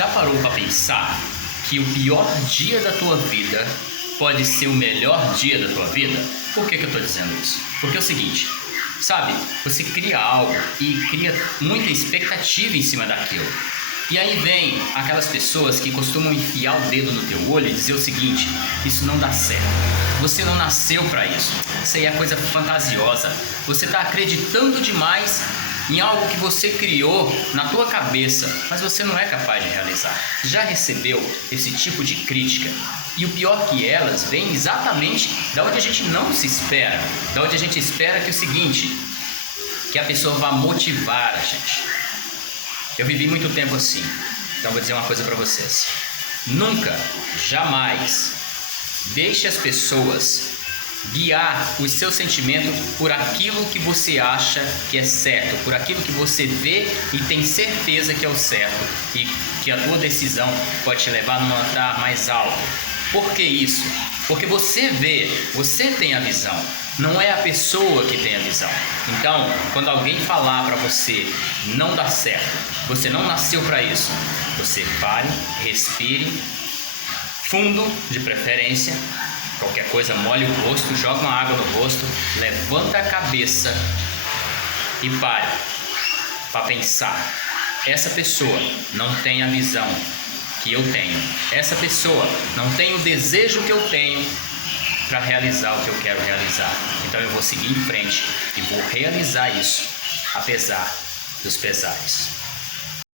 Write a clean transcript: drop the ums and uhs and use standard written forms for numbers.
Já parou para pensar que o pior dia da tua vida pode ser o melhor dia da tua vida? Por que eu estou dizendo isso? Porque é o seguinte, sabe, você cria algo e cria muita expectativa em cima daquilo. E aí vem aquelas pessoas que costumam enfiar o dedo no teu olho e dizer o seguinte: isso não dá certo, você não nasceu para isso, isso aí é coisa fantasiosa, você está acreditando demais em algo que você criou na tua cabeça, mas você não é capaz de realizar. Já recebeu esse tipo de crítica? E o pior que elas vêm exatamente da onde a gente não se espera, da onde a gente espera que o seguinte, que a pessoa vá motivar a gente. Eu vivi muito tempo assim, então vou dizer uma coisa para vocês: nunca, jamais deixe as pessoas guiar o seu sentimento por aquilo que você acha que é certo, por aquilo que você vê e tem certeza que é o certo e que a tua decisão pode te levar num andar mais alto. Por que isso? Porque você vê, você tem a visão, não é a pessoa que tem a visão. Então, quando alguém falar para você não dá certo, você não nasceu para isso, você pare, respire fundo, de preferência, qualquer coisa, molhe o rosto, joga uma água no rosto, levanta a cabeça e pare para pensar. Essa pessoa não tem a visão que eu tenho, essa pessoa não tem o desejo que eu tenho para realizar o que eu quero realizar. Então eu vou seguir em frente e vou realizar isso, apesar dos pesares.